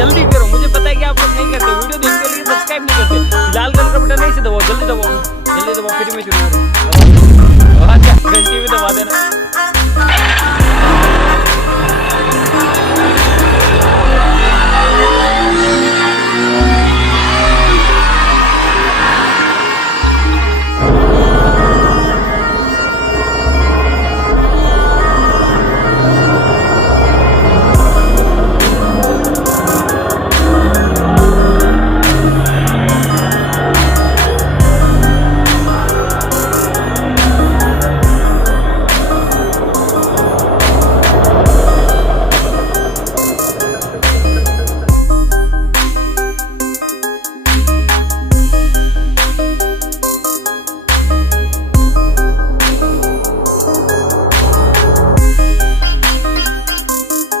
जल्दी करो, मुझे पता है कि आप लोग नहीं करते, वीडियो देखते हो लेकिन सब्सक्राइब नहीं करते। लाल कलर का बटन नहीं से दबाओ, जल्दी दबाओ, जल्दी दबाओ, फिर मैं शुरू करूँ। अच्छा घंटी भी दबा देना।